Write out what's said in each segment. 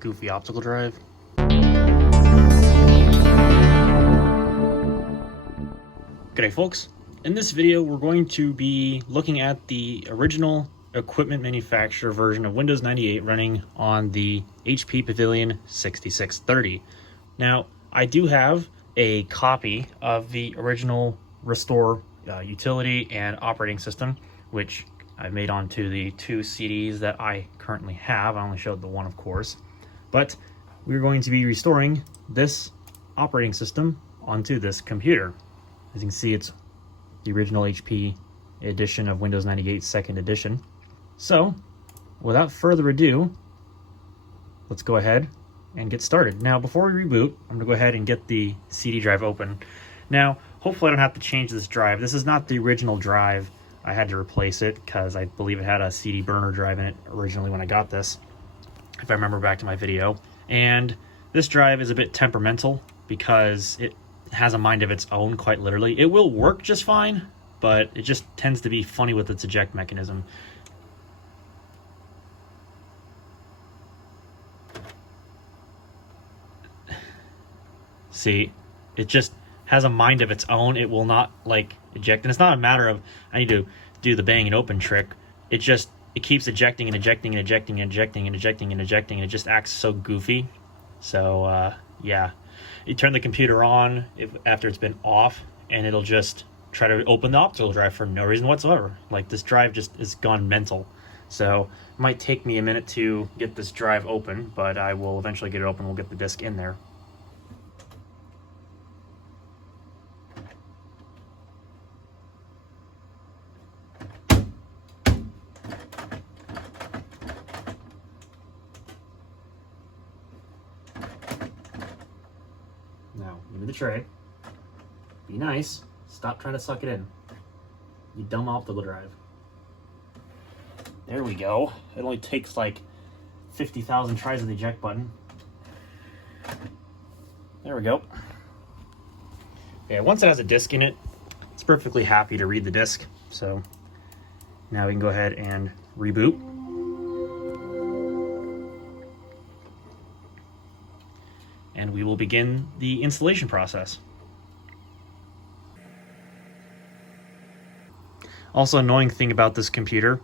goofy optical drive. G'day folks, in this video we're going to be looking at the original equipment manufacturer version of Windows 98 running on the HP Pavilion 6630. Now I do have a copy of the original Restore utility and operating system, which I've made onto the two CDs that I currently have. I only showed the one, of course, but we're going to be restoring this operating system onto this computer. As you can see, it's the original HP edition of Windows 98 second edition. So without further ado, let's go ahead and get started. Now before we reboot, I'm gonna go ahead and get the CD drive open. Now hopefully I don't have to change this drive. This is not the original drive. I had to replace it because I believe it had a CD burner drive in it originally when I got this, if I remember back to my video. And this drive is a bit temperamental because it has a mind of its own, quite literally. It will work just fine, but it just tends to be funny with its eject mechanism. See, it just has a mind of its own. It will not like eject, and it's not a matter of I need to do the bang and open trick. It keeps ejecting and ejecting and ejecting and ejecting and ejecting and ejecting, and it just acts so goofy. So yeah, you turn the computer on after it's been off, and it'll just try to open the optical drive for no reason whatsoever. Like, this drive just is gone mental. So it might take me a minute to get this drive open, but I will eventually get it open. We'll get the disk in there. Now, give me the tray. Be nice. Stop trying to suck it in. You dumb optical drive. There we go. It only takes like 50,000 tries of the eject button. There we go. Okay, once it has a disk in it, it's perfectly happy to read the disk. So now we can go ahead and reboot. And we will begin the installation process. Also, annoying thing about this computer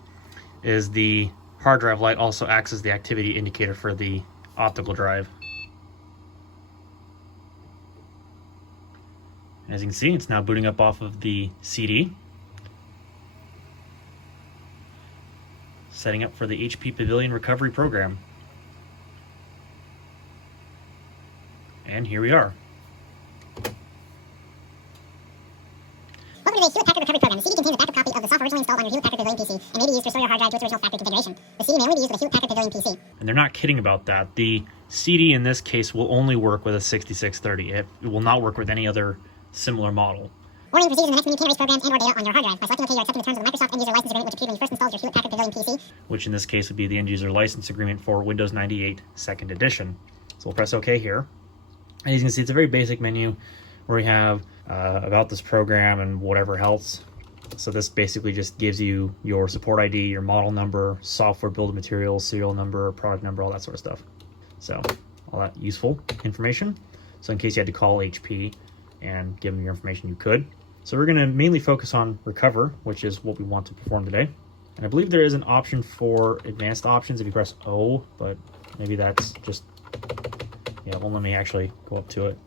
is the hard drive light also acts as the activity indicator for the optical drive. As you can see, it's now booting up off of the CD. Setting up for the HP Pavilion recovery program. And here we are. Welcome to the Hewlett-Packard Recovery Program. The CD contains a backup copy of the software originally installed on your Hewlett-Packard Pavilion PC and may be used to restore your hard drive to its original factory configuration. The CD may only be used with a Hewlett-Packard Pavilion PC. And they're not kidding about that. The CD in this case will only work with a 6630. It will not work with any other similar model. Ordering procedures in the next menu can erase programs and or data on your hard drive. By selecting OK, you're accepting the terms of the Microsoft End User License Agreement, which appeared when you first installed your Hewlett-Packard Pavilion PC. Which in this case would be the End User License Agreement for Windows 98 Second Edition. So we'll press OK here. And as you can see, it's a very basic menu where we have about this program and whatever else. So this basically just gives you your support ID, your model number, software build of materials, serial number, product number, all that sort of stuff. So all that useful information. So in case you had to call HP and give them your information, you could. So we're going to mainly focus on recover, which is what we want to perform today. And I believe there is an option for advanced options if you press O, but maybe that's just, yeah, it won't let me actually go up to it.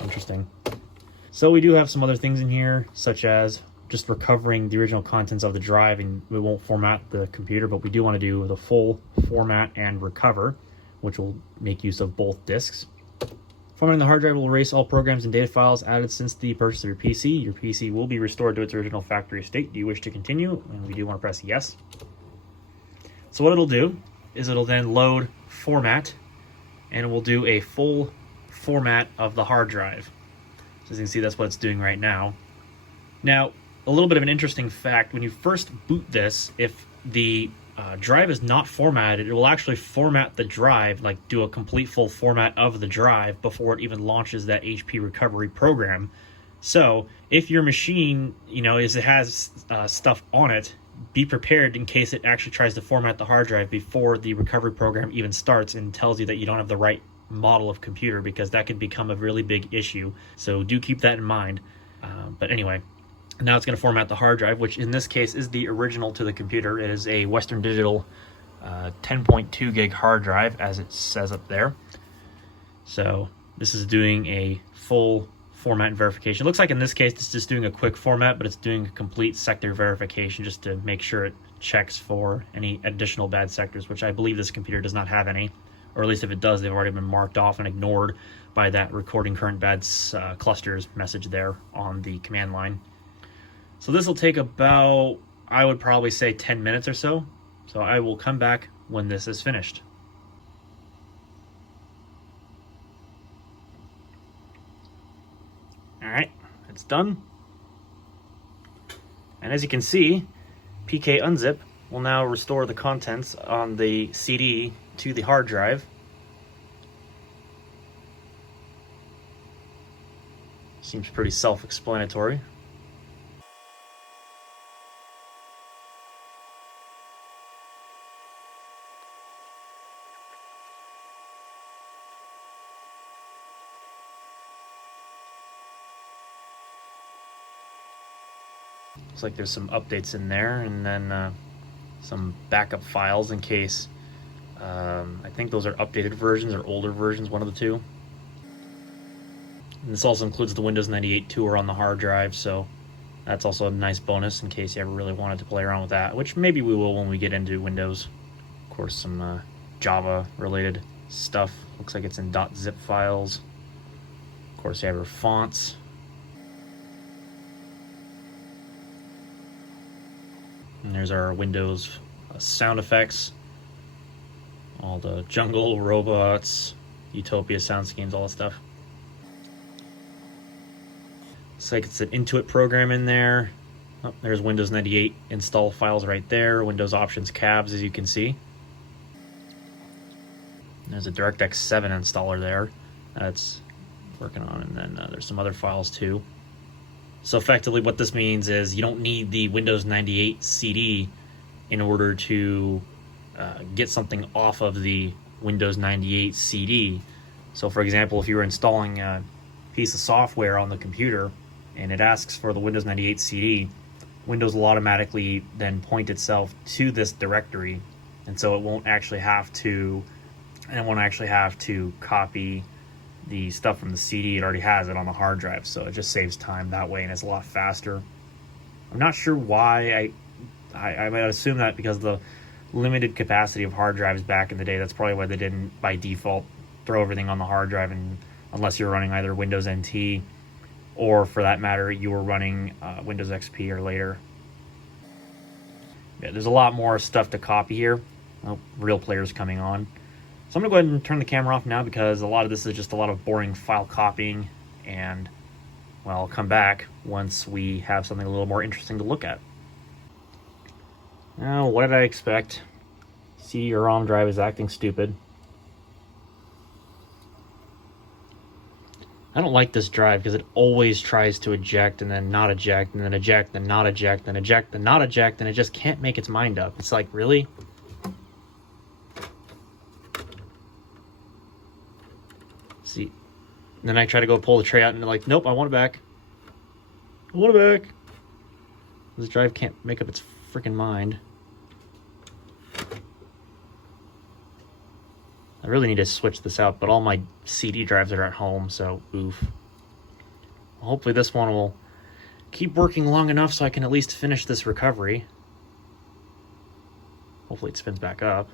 Interesting. So we do have some other things in here, such as just recovering the original contents of the drive, and we won't format the computer, but we do want to do the full format and recover, which will make use of both disks. Formatting the hard drive will erase all programs and data files added since the purchase of your PC. Your PC will be restored to its original factory state. Do you wish to continue? And we do want to press yes. So what it'll do is it'll then load format, and it will do a full format of the hard drive. So as you can see, that's what it's doing right now. Now, a little bit of an interesting fact, when you first boot this, if the drive is not formatted, it will actually format the drive, like do a complete full format of the drive before it even launches that HP recovery program. So if your machine, it has stuff on it, be prepared in case it actually tries to format the hard drive before the recovery program even starts and tells you that you don't have the right model of computer, because that could become a really big issue. So do keep that in mind. But anyway, now it's going to format the hard drive, which in this case is the original to the computer. It is a Western Digital 10.2 gig hard drive, as it says up there. So this is doing a full format verification. It looks like in this case it's just doing a quick format, but it's doing a complete sector verification just to make sure it checks for any additional bad sectors, which I believe this computer does not have any, or at least if it does, they've already been marked off and ignored by that recording current bad clusters message there on the command line. So this will take about, I would probably say 10 minutes or so. So I will come back when this is finished. All right, it's done. And as you can see, PK unzip will now restore the contents on the CD to the hard drive. Seems pretty self-explanatory. Looks like there's some updates in there, and then some backup files in case, I think those are updated versions or older versions, one of the two. And this also includes the Windows 98 tour on the hard drive, so that's also a nice bonus in case you ever really wanted to play around with that, which maybe we will when we get into Windows. Of course, some Java related stuff. Looks like it's in .zip files. Of course, you have your fonts. And there's our Windows sound effects. All the jungle, robots, Utopia sound schemes, all that stuff. Looks like it's an Intuit program in there. Oh, there's Windows 98 install files right there. Windows options cabs, as you can see. There's a DirectX 7 installer there. That's working on, and then there's some other files too. So effectively what this means is you don't need the Windows 98 CD in order to get something off of the Windows 98 CD. So for example, if you were installing a piece of software on the computer and it asks for the Windows 98 CD, Windows will automatically then point itself to this directory, and so it won't actually have to copy the stuff from the CD. It already has it on the hard drive, so it just saves time that way, and it's a lot faster. I'm not sure why. I might assume that because of the limited capacity of hard drives back in the day, that's probably why they didn't by default throw everything on the hard drive, and unless you're running either Windows NT or, for that matter, you were running Windows XP or later. Yeah, there's a lot more stuff to copy here. Oh, real players coming on. So I'm going to go ahead and turn the camera off now, because a lot of this is just a lot of boring file copying, and, well, I'll come back once we have something a little more interesting to look at. Now, what did I expect? CD or ROM drive is acting stupid. I don't like this drive because it always tries to eject and then not eject and then eject and not eject and eject and not eject, and it just can't make its mind up. It's like, really? See, and then I try to go pull the tray out and they're like, nope, I want it back. I want it back. This drive can't make up its freaking mind. I really need to switch this out, but all my CD drives are at home, so oof. Well, hopefully this one will keep working long enough so I can at least finish this recovery. Hopefully it spins back up.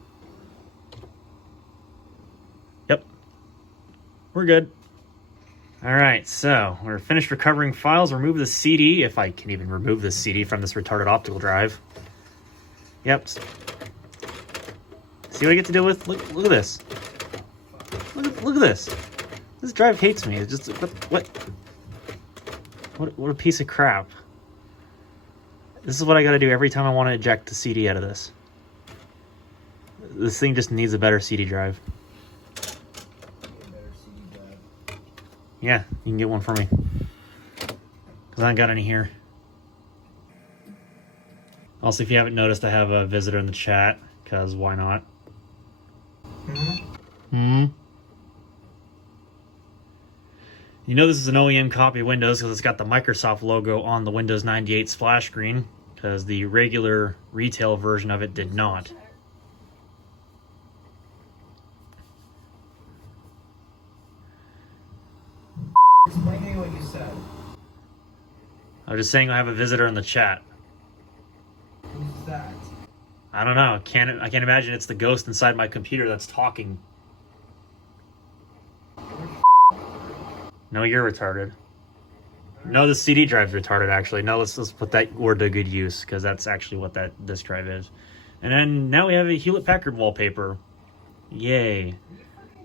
Yep. We're good. Alright, so we're finished recovering files. Remove the CD, if I can even remove this CD from this retarded optical drive. Yep. See what I get to deal with? Look at this. Look at this. This drive hates me. It's just, what a piece of crap. This is what I gotta do every time I want to eject the CD out of this. This thing just needs a better CD drive. Yeah, you can get one for me. Because I ain't got any here. Also, if you haven't noticed, I have a visitor in the chat, because why not? You know this is an OEM copy of Windows because it's got the Microsoft logo on the Windows 98 splash screen, because the regular retail version of it did not. Explain to me what you said. I was just saying I have a visitor in the chat. Who's that? I don't know. I can't imagine it's the ghost inside my computer that's talking. No, you're retarded. No, the CD drive's retarded, actually. No, let's put that word to good use, because that's actually what that disk drive is. And then now we have a Hewlett-Packard wallpaper. Yay.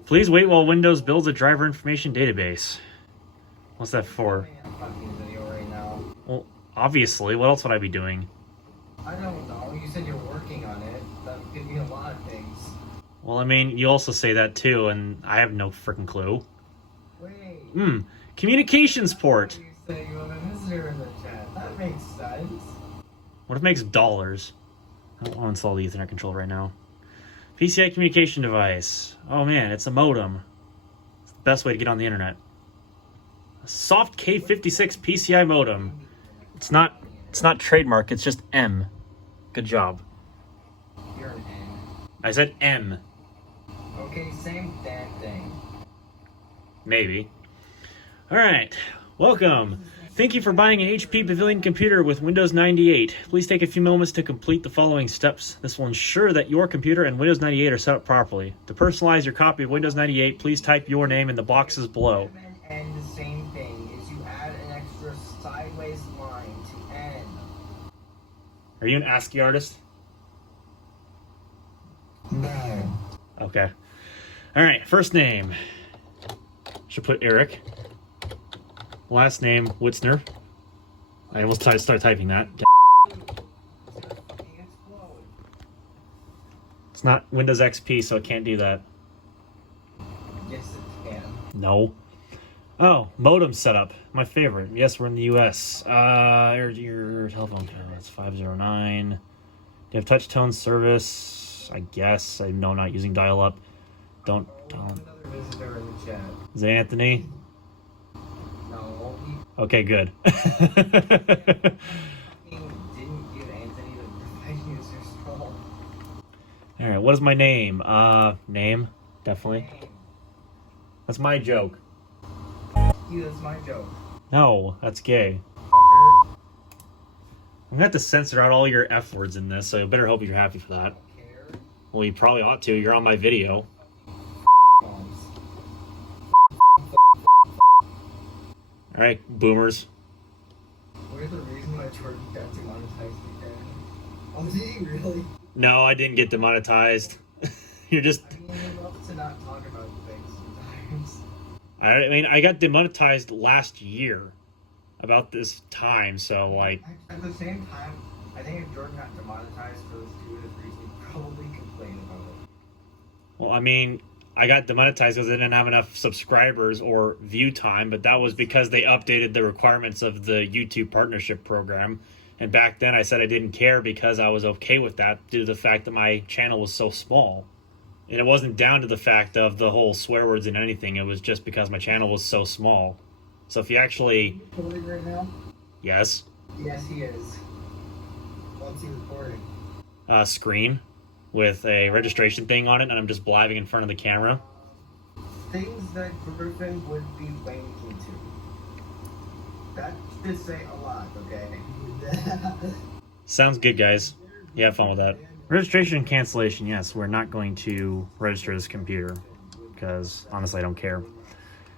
Please wait while Windows builds a driver information database. What's that for? Well, obviously. What else would I be doing? I don't know. You said you're working on it. That could be a lot of things. Well, I mean, you also say that too, and I have no freaking clue. Wait. Communications port. You said you have a visitor in the chat. That makes sense. What if it makes dollars? I'll install the Ethernet controller right now. PCI communication device. Oh man, it's a modem. It's the best way to get on the internet. A soft K56 PCI modem. It's not trademark, it's just M. Good job. You're an N. I said M. Okay, same damn thing. Maybe. Alright, welcome. Thank you for buying an HP Pavilion computer with Windows 98. Please take a few moments to complete the following steps. This will ensure that your computer and Windows 98 are set up properly. To personalize your copy of Windows 98, please type your name in the boxes below. And the same thing is you add an extra sideways line to N. Are you an ASCII artist? No. Okay. Alright, first name. Should put Eric. Last name, Witzner. I almost start typing that. It's not Windows XP, so it can't do that. Yes, it can. No. Oh, modem setup. My favorite. Yes, we're in the US. Your telephone code. That's 509. Do you have touch tone service? I guess. I know I'm not using dial-up. Don't. Another visitor in the chat. Is it Anthony? No, he Okay, good. didn't give Anthony the provide user scroll. Alright, what is my name? Name? Definitely. That's my joke. Yeah, that's my joke. No, that's gay. Fucker. I'm gonna have to censor out all your F words in this, so you better hope you're happy for that. Care. Well, you probably ought to. You're on my video. Bombs. Alright, boomers. Where's the reason why Jordan got demonetized again? Oh, did he really? No, I didn't get demonetized. You're just... I mean, I love to not talk about things sometimes. I mean, I got demonetized last year. About this time, so, like... At the same time, I think if Jordan got demonetized for this stupid reason, he'd probably complain about it. Well, I mean, I got demonetized because I didn't have enough subscribers or view time, but that was because they updated the requirements of the YouTube partnership program. And back then I said I didn't care because I was okay with that due to the fact that my channel was so small. And it wasn't down to the fact of the whole swear words and anything, it was just because my channel was so small. So if you actually... Recording right now? Yes? Yes, he is. What's he recording? Screen with a registration thing on it, and I'm just blabbing in front of the camera. Things that Griffin would be wanking to. That should say a lot, okay? Sounds good, guys. You have fun with that. Registration and cancellation, yes. We're not going to register this computer because, honestly, I don't care.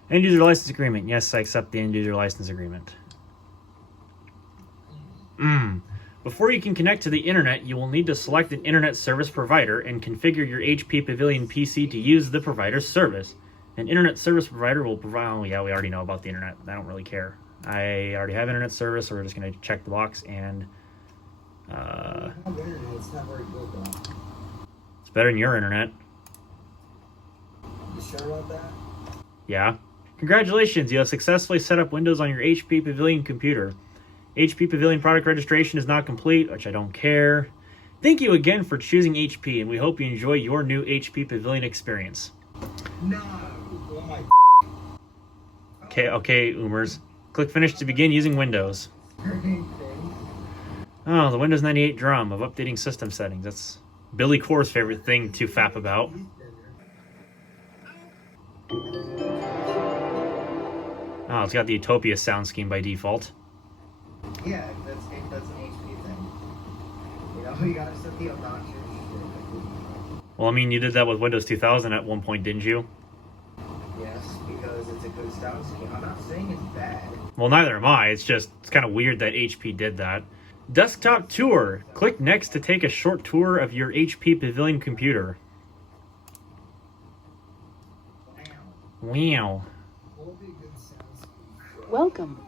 End user license agreement. Yes, I accept the end user license agreement. Before you can connect to the internet, you will need to select an internet service provider and configure your HP Pavilion PC to use the provider's service. An internet service provider will provide... Oh, yeah, we already know about the internet. I don't really care. I already have internet service, so we're just going to check the box and... It's not very good, though. It's better than your internet. You sure about that? Yeah. Congratulations, you have successfully set up Windows on your HP Pavilion computer. HP Pavilion product registration is not complete, which I don't care. Thank you again for choosing HP, and we hope you enjoy your new HP Pavilion experience. No. Oh my. Okay, Oomers. Click Finish to begin using Windows. Oh, the Windows 98 drum of updating system settings. That's Billy Core's favorite thing to fap about. Oh, it's got the Utopia sound scheme by default. Yeah, that's an HP thing. You know, you gotta set the obnoxious shit. Well, I mean, you did that with Windows 2000 at one point, didn't you? Yes, because it's a good sound scheme. I'm not saying it's bad. Well, neither am I. It's kind of weird that HP did that. Desktop tour. Click next to take a short tour of your HP Pavilion computer. Wow. Welcome.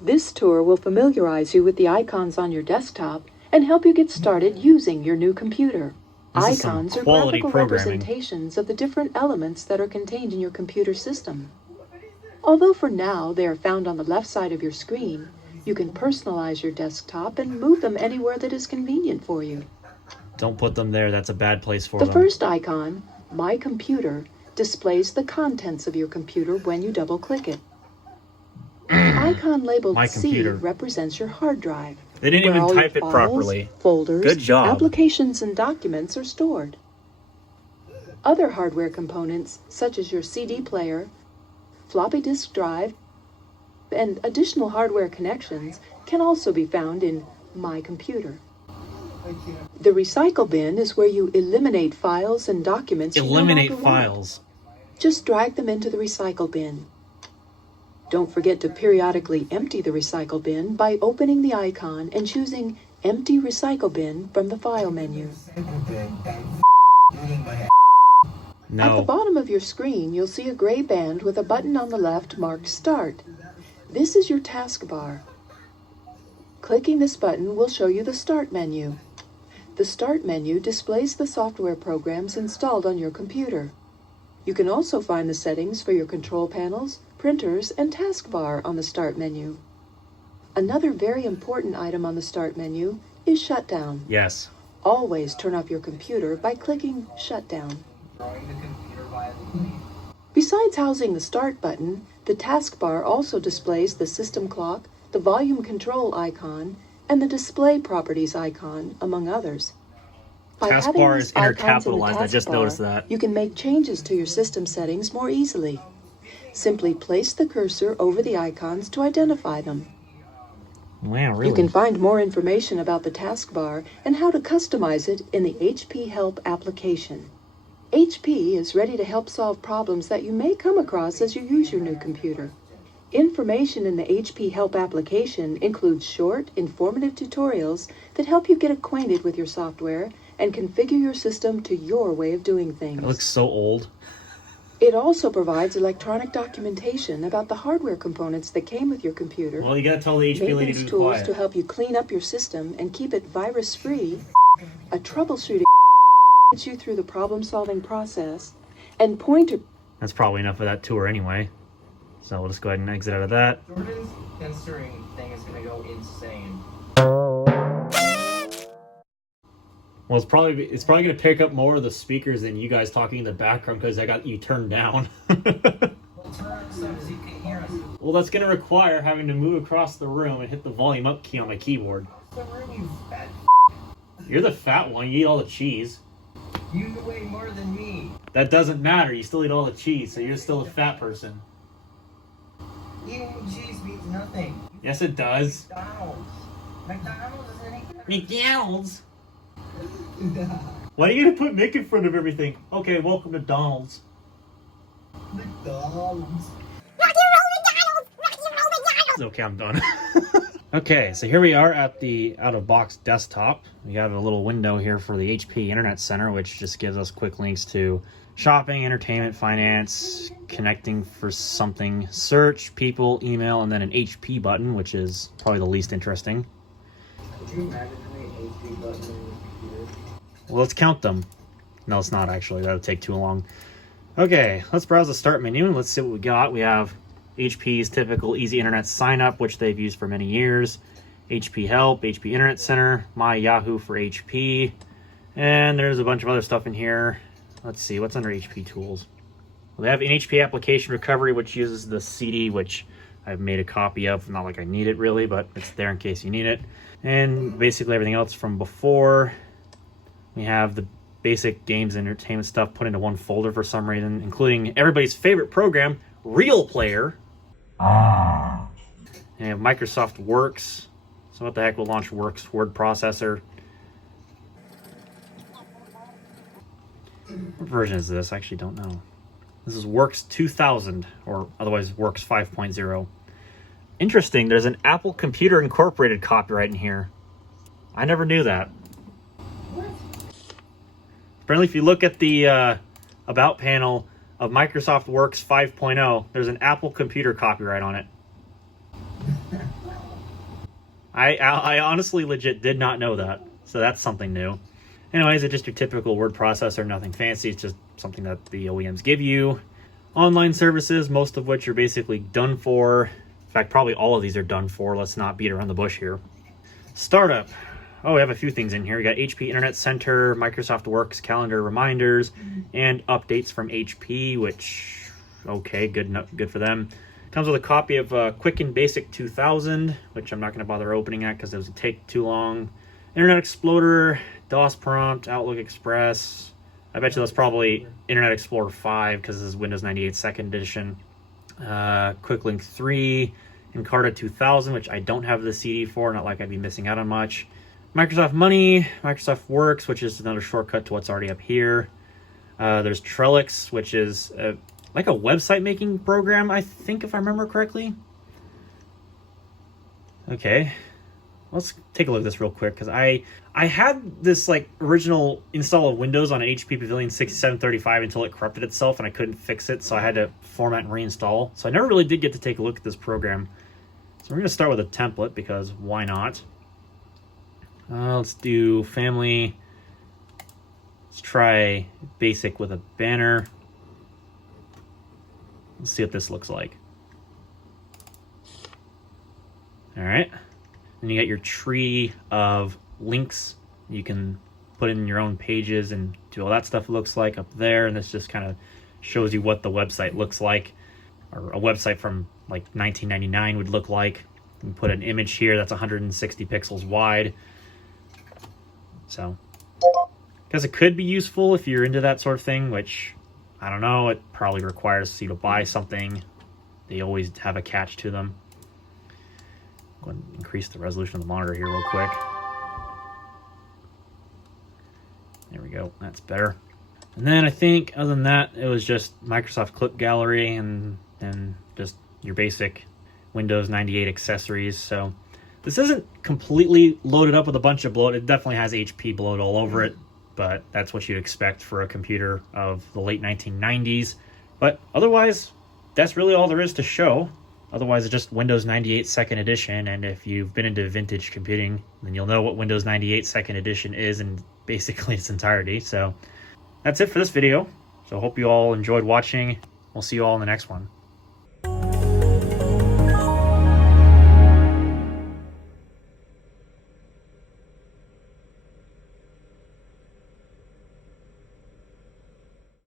This tour will familiarize you with the icons on your desktop and help you get started using your new computer. This is some Icons are quality graphical programming. representations of the different elements that are contained in your computer system. Although for now they are found on the left side of your screen, you can personalize your desktop and move them anywhere that is convenient for you. Don't put them there. That's a bad place for The them. first icon, My Computer, displays the contents of your computer when you double-click it. The icon labeled My C computer. represents your hard drive. They didn't where even all your type it files, properly. Folders, Good job. applications, and documents are stored. Other hardware components, such as your CD player, floppy disk drive, and additional hardware connections, can also be found in My Computer. The recycle bin is where you eliminate files and documents. Eliminate you no longer want. files. Just drag them into the recycle bin. Don't forget to periodically empty the recycle bin by opening the icon and choosing Empty Recycle Bin from the File menu. At the No. bottom of your screen, you'll see a gray band with a button on the left marked Start. This is your taskbar. Clicking this button will show you the Start menu. The Start menu displays the software programs installed on your computer. You can also find the settings for your control panels, printers, and taskbar on the Start menu. Another very important item on the Start menu is Shutdown. Yes. Always turn off your computer by clicking Shutdown. Drawing the computer violently. Besides housing the Start button, the taskbar also displays the system clock, the volume control icon, and the display properties icon, among others. By having Taskbar these is icons in the intercapitalized. I just taskbar, noticed that. You can make changes to your system settings more easily. Simply place the cursor over the icons to identify them. Wow, really? You can find more information about the taskbar and how to customize it in the HP Help application. HP is ready to help solve problems that you may come across as you use your new computer. Information in the HP Help application includes short, informative tutorials that help you get acquainted with your software and configure your system to your way of doing things. It looks so old. It also provides electronic documentation about the hardware components that came with your computer, Well, you gotta tell the HP lady to maintenance be tools quiet. to help you clean up your system and keep it virus-free, a troubleshooting guides you through the problem-solving process, and pointer. That's probably enough of that tour anyway. So we'll just go ahead and exit out of that. Jordan's censoring thing is gonna go insane. Well, it's probably gonna pick up more of the speakers than you guys talking in the background because I got you turned down. Well, turn on some so you can hear us. Well, that's gonna require having to move across the room and hit the volume up key on my keyboard. The room, you fat. You're the fat one. You eat all the cheese. You weigh more than me. That doesn't matter. You still eat all the cheese, so you're still a fat person. Eating cheese means nothing. Yes, it does. McDonald's. McDonald's is anything. McDonald's. Why are you gonna put Mick in front of everything? Okay, welcome to Donald's. McDonald's. Okay, I'm done. Okay, so here we are at the out-of-box desktop. We have a little window here for the HP Internet Center, which just gives us quick links to shopping, entertainment, finance, connecting for something, search, people, email, and then an HP button, which is probably the least interesting. Could you imagine having an HP button on your computer? Well, let's count them. No, it's not actually. That'll take too long. Okay, let's browse the start menu and let's see what we got. We have HP's typical easy internet sign up, which they've used for many years. HP Help, HP Internet Center, My Yahoo for HP, and there's a bunch of other stuff in here. Let's see, what's under HP Tools? Well, they have an HP Application Recovery, which uses the CD, which I've made a copy of. Not like I need it really, but it's there in case you need it. And basically everything else from before. We have the basic games and entertainment stuff put into one folder for some reason, including everybody's favorite program, Real Player. And Microsoft Works. So what the heck will launch Works word processor? What version is this? I actually don't know. This is Works 2000, or otherwise Works 5.0. Interesting, there's an Apple Computer Incorporated copyright in here. I never knew that. What? Apparently, if you look at the About panel of Microsoft Works 5.0, there's an Apple Computer copyright on it. I honestly legit did not know that, so that's something new. Anyways, it's just your typical word processor, nothing fancy. It's just something that the OEMs give you. Online services, most of which are basically done for. In fact, probably all of these are done for. Let's not beat around the bush here. Startup. Oh, we have a few things in here. We got HP Internet Center, Microsoft Works, calendar reminders, and updates from HP, which, okay, good for them. Comes with a copy of Quick and Basic 2000, which I'm not going to bother opening at because it would take too long. Internet Explorer, DOS Prompt, Outlook Express. I bet you that's probably Internet Explorer 5 because this is Windows 98 2nd edition. Quick Link 3, Encarta 2000, which I don't have the CD for, not like I'd be missing out on much. Microsoft Money, Microsoft Works, which is another shortcut to what's already up here. There's Trellix, which is like a website making program, I think, if I remember correctly. Okay, let's take a look at this real quick, because I had this like original install of Windows on an HP Pavilion 6735 until it corrupted itself and I couldn't fix it, so I had to format and reinstall. So I never really did get to take a look at this program. So we're going to start with a template, because why not? Let's do family. Let's try basic with a banner. Let's see what this looks like. All right. Then you got your tree of links. You can put in your own pages and do all that stuff. It looks like up there. And this just kind of shows you what the website looks like, or a website from like 1999 would look like. You can put an image here that's 160 pixels wide. So, because it could be useful if you're into that sort of thing, which I don't know, it probably requires you to buy something. They always have a catch to them. Go ahead and increase the resolution of the monitor here real quick. There we go, that's better. And then I think other than that, it was just Microsoft Clip Gallery and just your basic Windows 98 accessories. So this isn't completely loaded up with a bunch of bloat. It definitely has HP bloat all over it, but that's what you'd expect for a computer of the late 1990s. But otherwise, that's really all there is to show. Otherwise, it's just Windows 98 2nd edition, and if you've been into vintage computing, then you'll know what Windows 98 2nd edition is in basically its entirety. So that's it for this video. So I hope you all enjoyed watching. We'll see you all in the next one.